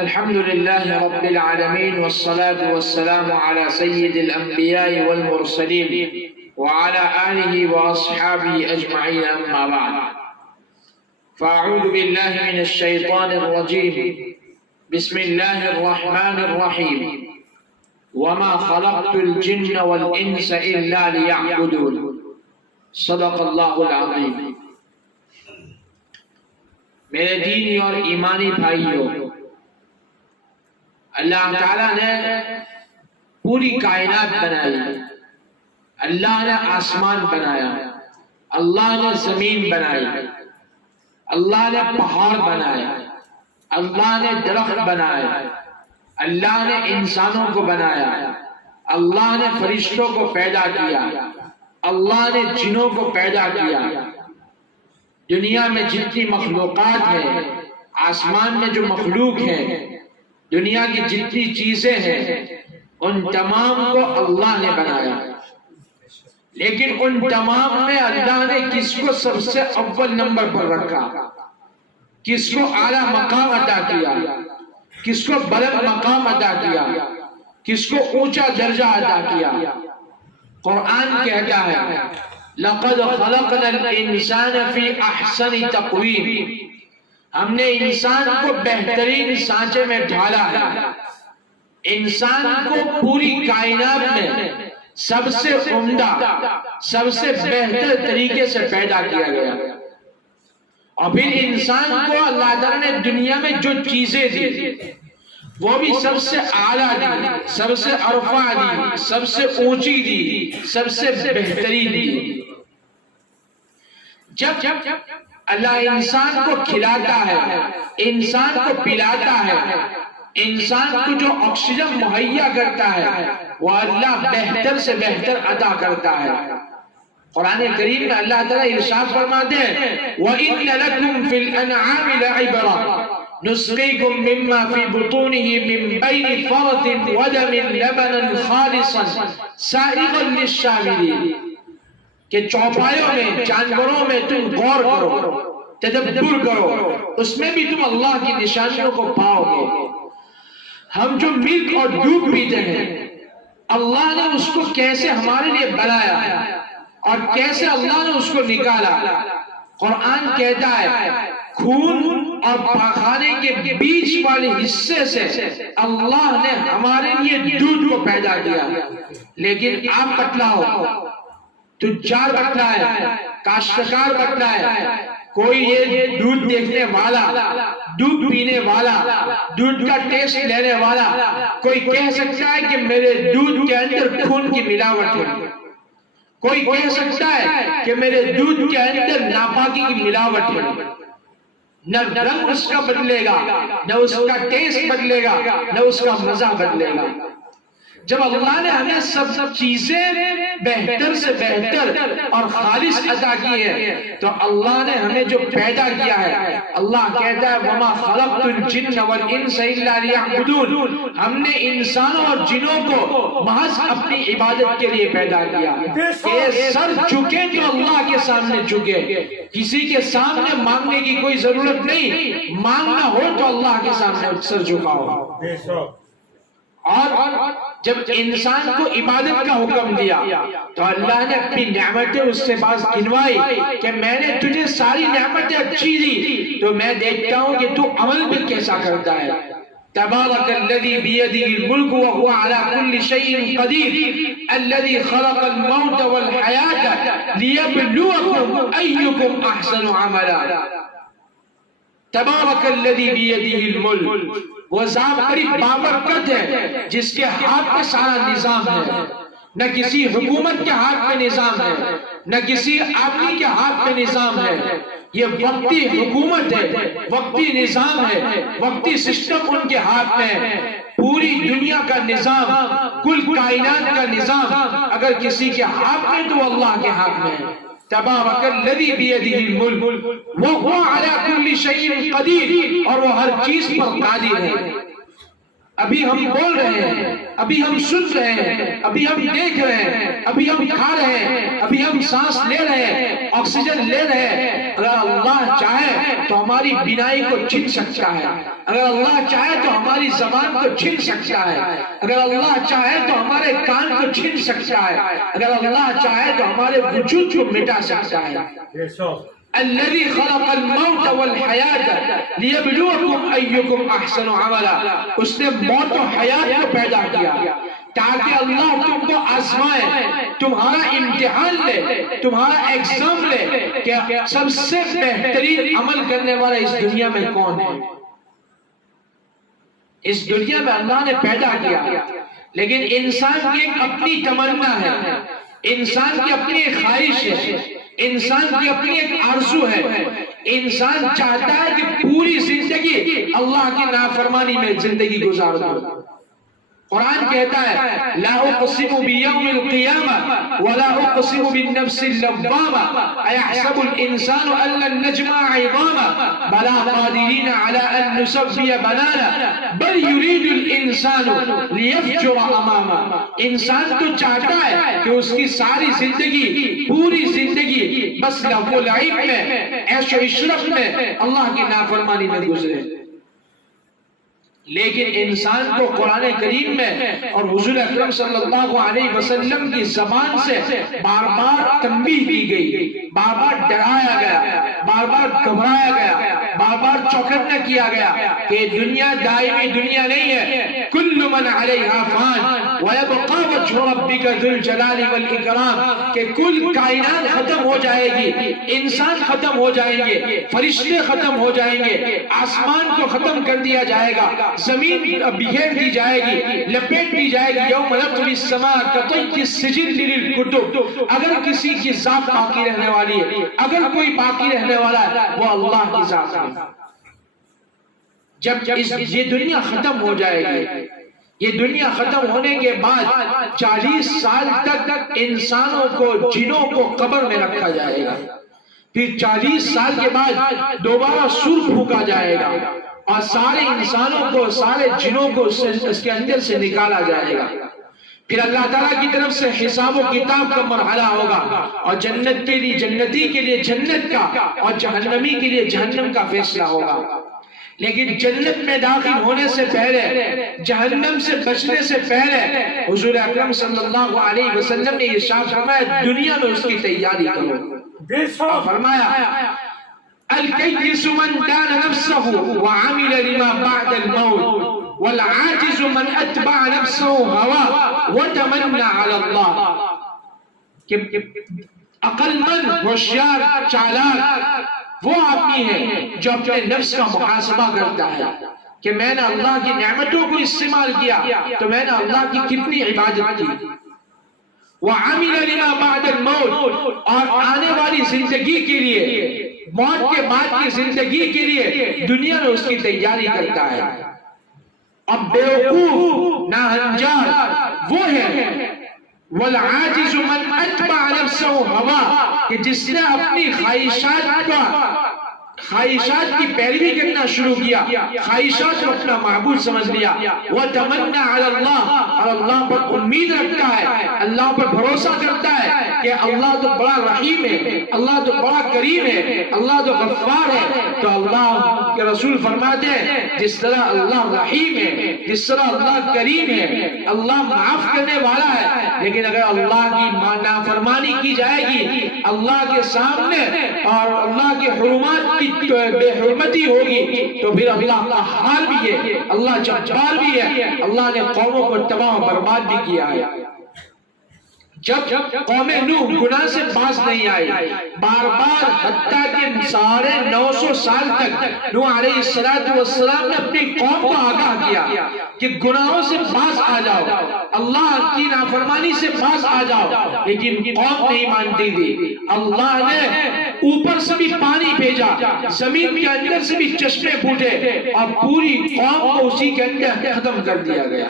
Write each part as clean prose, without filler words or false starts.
الحمد لله رب العالمين والصلاة والسلام على سيد الأنبياء والمرسلين وعلى آله وأصحابه أجمعين أما بعد فأعوذ بالله من الشيطان الرجيم بسم الله الرحمن الرحيم وما خلقت الجن والإنس إلا ليعبدون صدق الله العظيم۔ میرے دینی اور ایمانی بھائیوں، اللہ تعالیٰ نے پوری کائنات بنائی، اللہ نے آسمان بنایا، اللہ نے زمین بنائی، اللہ نے پہاڑ بنائے، اللہ نے درخت بنائے، اللہ نے انسانوں کو بنایا، اللہ نے فرشتوں کو پیدا کیا، اللہ نے جنوں کو پیدا کیا۔ دنیا میں جتنی مخلوقات ہیں، آسمان میں جو مخلوق ہے، دنیا کی جتنی چیزیں ہیں، ان تمام کو اللہ نے بنایا، لیکن ان تمام میں اللہ نے کس کو سب سے اول نمبر پر رکھا، کس کو اعلیٰ مقام عطا کیا، کس کو بلند مقام عطا کیا، کس کو اونچا درجہ عطا کیا۔ قرآن کہتا ہے لَقَدْ خَلَقْنَا الْإِنسَانَ فِي أَحْسَنِ تَقْوِيمٍ، ہم نے انسان کو بہترین سانچے میں ڈھالا ہے۔ انسان کو پوری کائنات میں سب سے عمدہ، سب سے بہتر طریقے سے پیدا کیا گیا، اور پھر انسان کو اللہ تعالیٰ نے دنیا میں جو چیزیں دی وہ بھی سب سے اعلیٰ دی، سب سے ارفع دی، سب سے اونچی دی، سب سے بہترین دی۔ جب اللہ انسان کو کھلاتا ہے، انسان کو پلاتا ہے، انسان کو جو آکسیجن مہیا کرتا ہے، وہ اللہ بہتر سے بہتر عطا کرتا ہے۔ قرآن کریم میں اللہ تعالیٰ ارشاد فرماتے ہیں وَإِنَّ لَكُمْ فِي الْأَنْعَامِ لَعِبْرَةً نُسْقِيكُم مِّمَّا فِي بُطُونِهِ مِن بَيْنِ فَرْثٍ وَدَمٍ لَبَنًا خَالِصًا سَائِغًا لِلشَّارِبِينَ، کہ چوپایوں میں، جانوروں میں تم غور کرو، تدبر کرو، اس میں بھی تم اللہ کی نشانیوں کو پاؤ گے۔ ہم جو ملک اور دودھ پیتے ہیں، اللہ نے اس کو کیسے ہمارے لیے بنایا اور کیسے اللہ نے اس کو نکالا۔ قرآن کہتا ہے خون اور پاخانے کے بیچ والے حصے سے اللہ نے ہمارے لیے دودھ کو پیدا کیا، لیکن آپ بتلاؤ، تجار بتلا ہے، کاشتکار بتلا ہے، کوئی یہ دودھ دیکھنے والا، دودھ پینے والا، دودھ کا ٹیسٹ لینے والا کوئی کہہ سکتا ہے کہ میرے دودھ کے اندر خون کی ملاوٹ ہے؟ کوئی کہہ سکتا ہے کہ میرے دودھ کے اندر ناپاکی کی ملاوٹ ہے؟ نہ رنگ اس کا بدلے گا، نہ اس کا ٹیسٹ بدلے گا، نہ اس کا مزہ بدلے گا۔ جب اللہ نے ہمیں سب چیزیں بہتر سے بہتر اور خالص عطا کی ہے، تو اللہ نے ہمیں جو پیدا کیا ہے، اللہ کہتا ہے وَمَا خَلَقْتُ الْجِنَّ وَالْإِنسَ إِلَّا لِيَعْبُدُونَ، ہم نے انسانوں اور جنوں کو محض اپنی عبادت کے لیے پیدا کیا کہ سر جھکے تو اللہ کے سامنے جھکے، کسی کے سامنے مانگنے کی کوئی ضرورت نہیں، مانگنا ہو تو اللہ کے سامنے سر جھکاؤ۔ اور جب انسان کو عبادت کا حکم دیا تو اللہ نے اپنی نعمتیں اس سے باز گنوائی کہ میں نے تجھے ساری نعمتیں اچھی دی، تو میں دیکھتا ہوں کہ تو عمل بھی کیسا کرتا ہے۔ تبارک الذی بیدہ الملک وہو علی کل شیء قدیر الذی خلق الموت والحیاة لیبلوکم ایکم احسن عملا۔ تبارک الذی بیدہ الملک، وہ ذات بڑی بابرکت ہے جس کے ہاتھ میں سارا نظام ہے، نہ کسی حکومت کے ہاتھ میں نظام ہے، نہ کسی آدمی کے ہاتھ میں نظام ہے، یہ وقتی حکومت ہے، وقتی نظام ہے، وقتی سسٹم ان کے ہاتھ میں ہے۔ پوری دنیا کا نظام، کل کائنات کا نظام اگر کسی کے ہاتھ میں تو اللہ کے ہاتھ میں ہے۔ تبارک الذی بیدہ الملک وہو علی کل شیء قدیر، اور وہ ہر چیز پر قادر ہے۔ ابھی ہم بول رہے ہیں، ابھی ہم سن رہے ہیں، ابھی ہم دیکھ رہے ہیں، ابھی ہم کھا رہے ہیں، ابھی ہم سانس لے رہے ہیں، آکسیجن لے رہے ہیں۔ اگر اللہ چاہے تو ہماری بینائی کو چھین سکتا ہے، اگر اللہ چاہے تو ہماری زبان کو چھین سکتا ہے، اگر اللہ چاہے تو ہمارے کان کو چھین سکتا ہے، اگر اللہ چاہے تو ہمارے وجود کو مٹا سکتا ہے۔ الذي خلق الموت والحیات لیبلوکم ایکم احسن عملا، اس نے موت و حیات کو پیدا کیا تاکہ اللہ تم کو آزمائے، تمہارا امتحان لے، تمہارا ایگزام لے کہ سب سے بہترین عمل کرنے والا اس دنیا میں کون ہے۔ اس دنیا میں اللہ نے پیدا کیا، لیکن انسان کی ایک اپنی تمنا ہے، انسان کی اپنی ایک خواہش ہے، انسان کی اپنی ایک آرزو ہے۔ انسان چاہتا ہے کہ پوری زندگی اللہ کی نافرمانی میں زندگی گزار دو۔ قرآن کہتا ہے لا اقسم بیوم القیامہ ولا اقسم بالنفس اللوامہ ایحسب الانسان ان لن نجمع عظاما بلا قادرین علی ان نسوی بنانا بل یرید الانسان لیفجر اماما۔ انسان تو چاہتا ہے کہ اس کی ساری زندگی، پوری زندگی بس لہو و لعب میں، عیش و عشرت میں، اللہ کی نافرمانی میں گزرے۔ لیکن انسان کو قرآن کریم میں اور حضور اکرم صلی اللہ علیہ وسلم کی زبان سے بار بار تنبیہ کی گئی، بار بار ڈرایا گیا، بار بار گھبرایا گیا، بار بار چوکنا کیا گیا کہ دنیا دائمی دنیا نہیں ہے۔ کل من علیہا فان وَيَبْقَى وَجْهُ رَبِّكَ ذُو الْجَلَالِ وَالْإِكْرَامِ، کہ کل کائنات ختم ہو جائے گی، انسان ختم ہو جائیں گے، فرشتے ختم ہو جائیں گے، آسمان کو ختم کر دیا جائے گا، زمین بکھیر دی جائے گی، لپیٹ دی جائے گی۔ یوم نطوی السماء کطی السجل للکتب، اگر کسی کی ذات باقی رہنے والی ہے، اگر کوئی باقی رہنے والا ہے وہ اللہ کی ذات ہے۔ جب یہ دنیا ختم ہو جائے گی، یہ دنیا ختم ہونے کے بعد 40 سال تک انسانوں کو، جنوں کو قبر میں رکھا جائے گا، پھر 40 سال کے بعد دوبارہ سور پھونکا جائے گا اور سارے انسانوں کو، سارے جنوں کو اس کے اندر سے نکالا جائے گا۔ پھر اللہ تعالیٰ کی طرف سے حساب و کتاب کا مرحلہ ہوگا، اور جنت کے لیے جنتی کے لیے جنت کا اور جہنمی کے لیے جہنم کا فیصلہ ہوگا۔ لیکن جنت میں داخل ہونے سے پہلے، جہنم سے بچنے سے پہلے حضور اکرم صلی اللہ علیہ وسلم نے ارشاد فرمایا دنیا میں اس کی تیاری کرو، اور فرمایا الکیس من دان نفسه وعمل لما بعد الموت والعاجز من اتبع نفسه هوا وتمنى على اللہ، کہ عقل مند، ہوشیار، چالاک وہ آدمی ہے جو اپنے نفس کا محاسبہ کرتا ہے کہ میں نے اللہ کی نعمتوں کو استعمال کیا تو میں نے اللہ کی کتنی عبادت کی۔ وَعَمِلَ لِمَا بَعْدَ الْمَوْتِ، اور آنے والی زندگی کے لیے، موت کے بعد کی زندگی کے لیے دنیا میں اس کی تیاری کرتا ہے۔ اب بیوقوف ناہنجار وہ ہے والعاجز من اتبع نفسه ہوا، کہ جس نے اپنی خواہشات کی پیروی کرنا شروع کیا، خواہشات کو اپنا معبود سمجھ لیا۔ وَتَمَنَّى عَلَى اللَّهِ، اور اللہ پر امید رکھتا ہے، اللہ پر بھروسہ کرتا ہے کہ اللہ تو بڑا رحیم ہے، اللہ تو بڑا کریم ہے، اللہ تو غفار ہے۔ تو اللہ کے رسول فرماتے ہیں جس طرح اللہ رحیم ہے، جس طرح اللہ کریم ہے، اللہ معاف کرنے والا ہے، لیکن اگر اللہ کی نافرمانی کی جائے گی اللہ کے سامنے اور اللہ کے حرمات کی بے حرمتی ہوگی تو پھر اللہ قہار بھی ہے، اللہ جبار بھی ہے، اللہ نے قوموں کو تباہ و برباد بھی کیا ہے۔ جب قوم نوح گناہ سے باز نہیں آئی، بار بار حتیٰ کہ سارے 900 سال تک نوح علیہ السلام نے اپنی قوم کو آگاہ کیا کہ گناہوں سے باز آ جاؤ، اللہ کی نافرمانی سے باز آ جاؤ، لیکن قوم نہیں مانتی تھی۔ اللہ نے اوپر سے بھی پانی بھیجا، زمین کے اندر سے بھی چشمے پھوٹے، اور پوری قوم کو اسی کے اندر ختم کر دیا گیا۔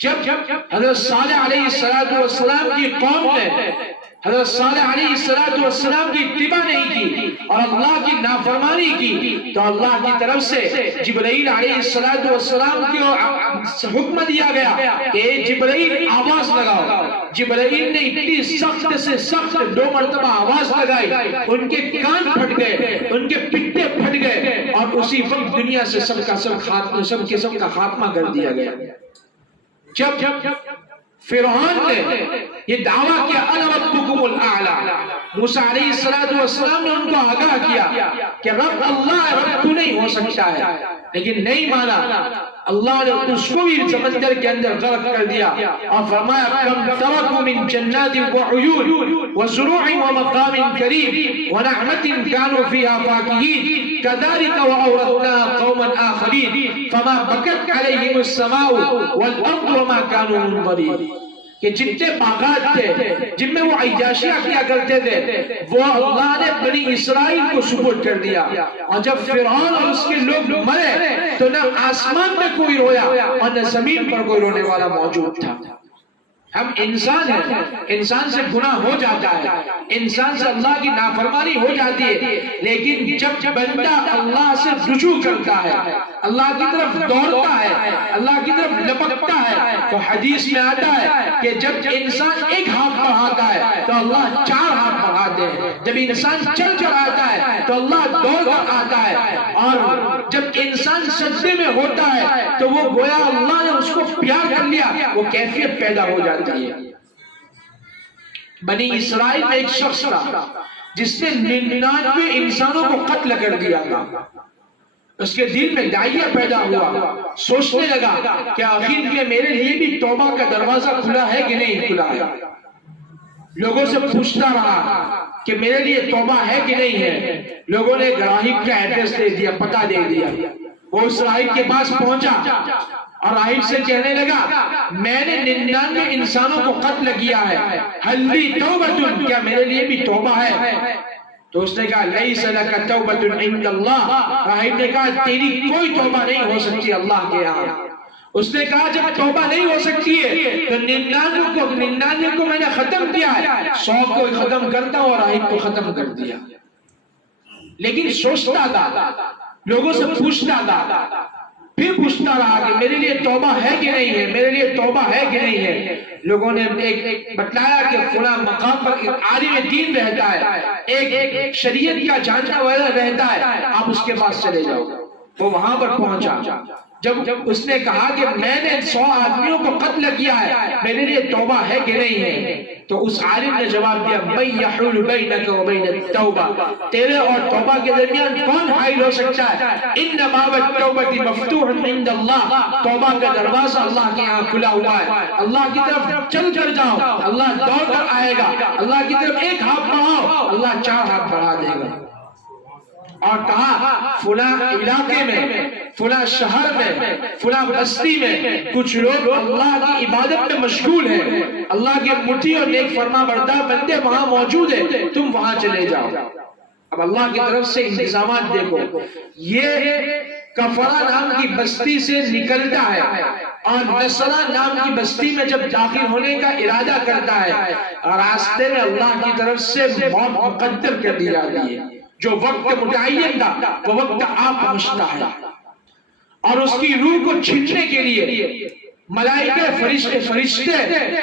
جب حضرت صالح علیہ السلام کی قوم نے حضرت صالح علیہ السلام کی اتباع نہیں کی اور اللہ کی نافرمانی کی، تو اللہ کی طرف سے جبرائیل علیہ السلام کو حکم دیا گیا کہ جبرائیل آواز لگاؤ۔ جبرائیل نے اتنی سخت سے سخت 2 مرتبہ آواز لگائی، ان کے کان پھٹ گئے، ان کے پٹے پھٹ گئے، اور اسی وقت دنیا سے سب کا خاتمہ کر دیا گیا۔ جب فرعون نے یہ دعویٰ کیا انا ربکم الاعلی، موسیٰ علیہ السلام نے ان کو آگاہ کیا کہ رب اللہ رب تو نہیں ہو سکتا ہے، لیکن نہیں مانا۔ اللہ نے اس کو بھی سمندر کے اندر غرق کر دیا اور فرمایا کم ترکوا من جنات وعیون وزروع ومقام کریم ونعمت كانوا فيها فاكهين كذلك وأورثناها قوما آخرين فما بكت عليهم السماء والأرض وما كانوا منظرين، کہ جتنے باغات تھے جن میں وہ عیاشیاں کیا کرتے تھے وہ اللہ نے بنی اسرائیل کو سپورٹ کر دیا، اور جب فرعون اور اس کے لوگ مرے تو نہ آسمان میں کوئی رویا اور نہ زمین پر کوئی رونے والا موجود تھا۔ ہم انسان ہیں، انسان سے گناہ ہو جاتا ہے، انسان سے اللہ کی نافرمانی ہو جاتی ہے، لیکن جب بندہ اللہ سے رجوع کرتا ہے، اللہ کی طرف دوڑتا ہے، اللہ کی طرف لپکتا ہے، تو حدیث میں آتا ہے کہ جب انسان 1 ہاتھ بڑھاتا ہے تو اللہ 4 ہاتھ بڑھاتے ہیں، جب انسان چل کر آتا ہے تو اللہ دوڑ کر آتا ہے، اور جب انسان سجدے میں ہوتا ہے تو وہ گویا اللہ نے اس کو پیار کر لیا، وہ کیفیت پیدا ہو جاتی ہے۔ بنی اسرائیل میں ایک شخص تھا جس نے 99 انسانوں کو قتل کر دیا تھا۔ اس کے دل میں داعیہ پیدا ہوا، سوچنے لگا کہ آخر کہ میرے لیے بھی توبہ کا دروازہ کھلا ہے کہ نہیں کھلا ہے۔ لوگوں سے پوچھتا رہا کہ میرے لیے توبہ ہے کہ نہیں ہے۔ لوگوں نے راہب کا ایڈریس دے دیا، پتہ دے دیا۔ وہ اس راہب کے پاس پہنچا اور راہب سے کہنے لگا میں نے 99 انسانوں کو قتل کیا ہے، حل لی توبۃ، کیا میرے لیے بھی توبہ ہے؟ تو اس نے کہا لیس لک توبۃ عند اللہ، راہب نے کہا تیری کوئی توبہ نہیں ہو سکتی اللہ کے یہاں۔ اس نے کہا جب توبہ نہیں ہو سکتی ہے تو 99 کو میں نے ختم کیا ہے، 100 کو ختم کرتا ہوں، اور راہب کو ختم کر دیا۔ لیکن سوچتا تھا، لوگوں سے پوچھتا تھا، پھر پوچھتا رہا کہ میرے لیے توبہ ہے کہ نہیں ہے، میرے لیے توبہ ہے کہ نہیں ہے۔ لوگوں نے ایک بتلایا کہ فلاں مقام پر ایک عالم دین رہتا ہے، ایک شریعت کا جاننا والا رہتا ہے، آپ اس کے پاس چلے جاؤ۔ وہ وہاں پر پہنچا، جب اس نے کہا کہ میں نے 100 آدمیوں کو قتل کیا ہے، میرے لیے توبہ ہے کہ نہیں ہے، تو اس عالم نے جواب دیا من یحول بینک و بین التوبہ، تیرے اور توبہ کے درمیان کون حائل ہو سکتا ہے؟ ان باب التوبۃ مفتوح عند اللہ، توبہ کا دروازہ اللہ کے یہاں کھلا ہوا ہے، اللہ کی طرف چل کر جاؤ، اللہ دوڑ کر آئے گا، اللہ کی طرف 1 ہاتھ بڑھاؤ، اللہ 4 ہاتھ بڑھا دے گا۔ اور کہا فلاں علاقے میں، فلاں شہر میں، فلاں بستی میں کچھ لوگ اللہ کی عبادت میں مشغول ہیں، اللہ کے مٹھی اور نیک فرما بردار بندے وہاں موجود ہیں، تم وہاں چلے جاؤ۔ اب اللہ کی طرف سے انتظامات دیکھو، یہ کفرہ نام کی بستی سے نکلتا ہے اور نصرہ نام کی بستی میں جب داخل ہونے کا ارادہ کرتا ہے، راستے میں اللہ کی طرف سے موت مقدر کر دی جاتی ہے۔ جو وقت متعین تھا وہ وقت آپ پہنچتا ہے، اور اس کی روح کو چھیننے کے لیے ملائکہ فرشتے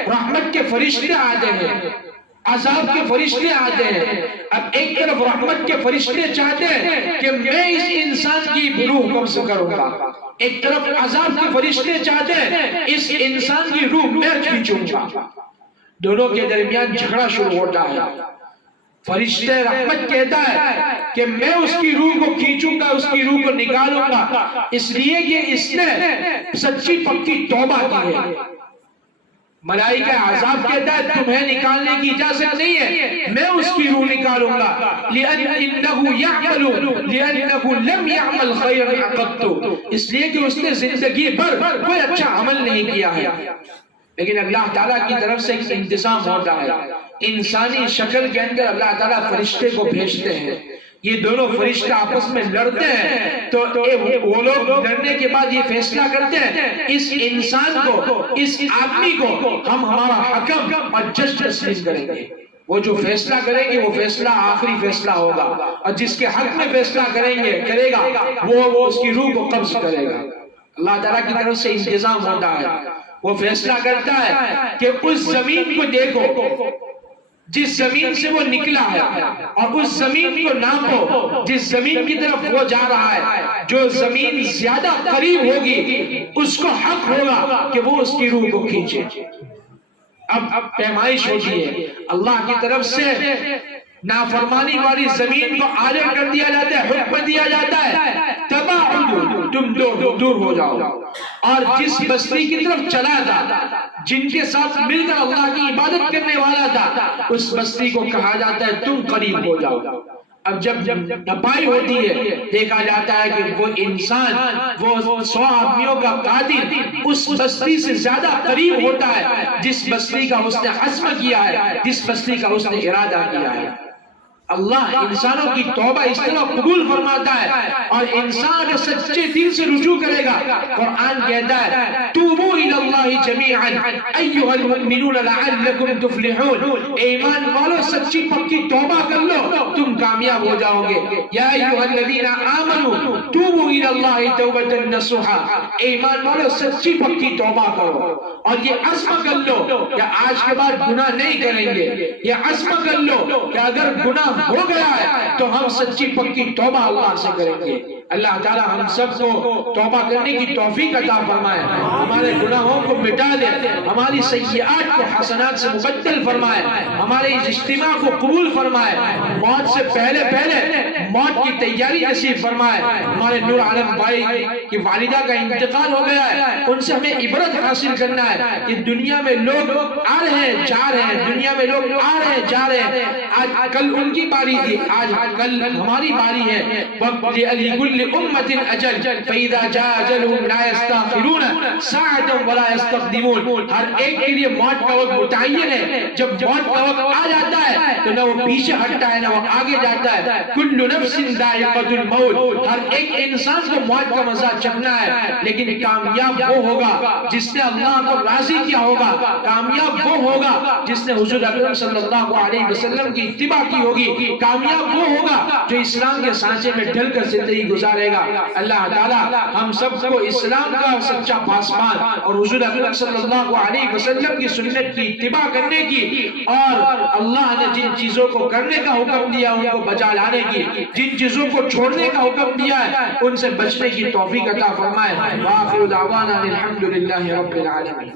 رحمت کے فرشتے آتے ہیں، عذاب کے فرشتے آتے ہیں۔ اب ایک طرف رحمت کے فرشتے چاہتے ہیں کہ میں اس انسان کی روح قبض کروں گا، ایک طرف عذاب کے فرشتے چاہتے ہیں اس انسان کی روح میں کھینچوں گا۔ دونوں کے درمیان جھگڑا شروع ہوتا ہے۔ فرشتے رحمت کہتا ہے کہ میں اس کی روح کو کھینچوں گا، اس کی روح کو نکالوں گا، اس لیے کہ اس نے سچی پکی توبہ کی ہے۔ ملائکہ عذاب کہتا ہے تمہیں نکالنے کی اجازت نہیں ہے، میں اس کی روح نکالوں گا، لِأَنَّهُ يَعْمَلُ لِأَنَّهُ لَمْ يَعْمَلْ خَيْرًا قَطُّ، اس لیے کہ اس نے زندگی بھر کوئی اچھا عمل نہیں کیا ہے۔ لیکن اللہ تعالیٰ کی طرف سے ایک انتظام ہوتا ہے، انسانی شکل کے اندر اللہ تعالیٰ فرشتے کو بھیجتے ہیں، یہ دونوں فرشتے آپس میں لڑتے ہیں، تو وہ لوگ لڑنے کے بعد یہ فیصلہ کرتے ہیں اس انسان کو، اس آدمی کو ہم ہمارا حکم اور جج تسلیم کریں گے، وہ جو فیصلہ کریں گے وہ فیصلہ آخری فیصلہ ہوگا، اور جس کے حق میں فیصلہ کرے گا وہ اس کی روح کو قبض کرے گا۔ اللہ تعالیٰ کی طرف سے انتظام ہوتا ہے، وہ فیصلہ کرتا ہے کہ اس زمین کو دیکھو جس زمین سے وہ نکلا ہے، اور اس زمین کو ناپو جس زمین کی طرف وہ جا رہا ہے۔ جو زمین زیادہ قریب ہوگی اس کو حق ہوگا کہ وہ اس کی روح کو کھینچے۔ اب پیمائش ہوتی ہے اللہ کی طرف سے، نافرمانی والی زمین کو آگے کر دیا جاتا ہے، حکم دیا جاتا ہے تباعدوا، تم دور ہو جاؤ، اور جس بستی کی طرف چلا تھا، جن کے ساتھ مل کر اللہ کی عبادت کرنے والا تھا، اس بستی کو کہا جاتا ہے تم قریب ہو جاؤ۔ اب جب نپائی ہوتی ہے دیکھا جاتا ہے کہ وہ انسان، وہ 100 آدمیوں کا قاتل اس بستی سے زیادہ قریب ہوتا ہے جس بستی کا اس نے عزم کیا ہے، جس بستی کا اس نے ارادہ کیا ہے۔ اللہ انسانوں کی توبہ اس طرح قبول فرماتا ہے، اور انسان اگر سچے دل سے رجوع کرے گا، قرآن کہتا ہے توبوا الی اللہ جمیعا ایھا المؤمنون لعلکم تفلحون، ایمان والو سچی پکی توبہ کر لو تم کامیاب ہو جاؤ گے۔ یا ایھا الذین آمنوا توبوا الی اللہ توبۃ نصوحا، ایمان والو سچی پکی توبہ کرو، اور یہ عزم کر لو کہ آج کے بعد گناہ نہیں کریں گے، یہ عزم کر لو کہ اگر گناہ ہو گیا ہے تو ہم سچی پکی توبہ اللہ سے کریں گے۔ اللہ تعالی ہم سب کو توبہ کرنے کی توفیق عطا فرمائے، ہمارے گناہوں کو مٹا دے، ہماری سیئات کو حسنات سے مبدل فرمائے، ہمارے اس اجتماع کو قبول فرمائے، موت سے پہلے موت کی تیاری نصیب فرمائے۔ ہمارے نور عالم بھائی کی والدہ کا انتقال ہو گیا ہے، ان سے ہمیں عبرت حاصل کرنا ہے کہ دنیا میں لوگ آ رہے ہیں جا رہے ہیں، دنیا میں لوگ آ رہے ہیں جا رہے ہیں، آج کل ان کی باری تھی، آج کل ہماری باری ہے۔ وقت لِكُلِّ أُمَّةٍ أَجَلٌ فَإِذَا جَاءَ أَجَلُهُمْ لَا يَسْتَأْخِرُونَ سَاعَةً وَلَا يَسْتَقْدِمُونَ، ہر ایک کے لیے موت کا وقت متعین ہے، جب موت کا وقت آ جاتا ہے تو نہ وہ پیچھے ہٹتا ہے نہ وہ آگے جاتا ہے۔ كُلُّ نَفْسٍ ذَائِقَةُ الْمَوْتِ، ہر ایک انسان کو موت کا مزہ چکھنا ہے، لیکن کامیاب وہ ہوگا جس نے اللہ کو راضی کیا ہوگا، کامیاب وہ ہوگا جس نے حضور اکرم صلی اللہ علیہ وسلم کی اتباع کی ہوگی، کامیاب وہ ہوگا جو اسلام کے سانچے میں ڈھل کر زندگی گزارے گا۔ اللہ تعالی ہم سب کو اسلام کا سچا پاسبان اور حضور اکرم صلی اللہ علیہ وسلم کی سنت کی اتباع کرنے کی، اور اللہ نے جن چیزوں کو کرنے کا حکم دیا ان کو بجا لانے کی، جن چیزوں کو چھوڑنے کا حکم دیا ہے ان سے بچنے کی توفیق عطا فرمائے۔ وآخر دعوانا الحمدللہ رب العالمین۔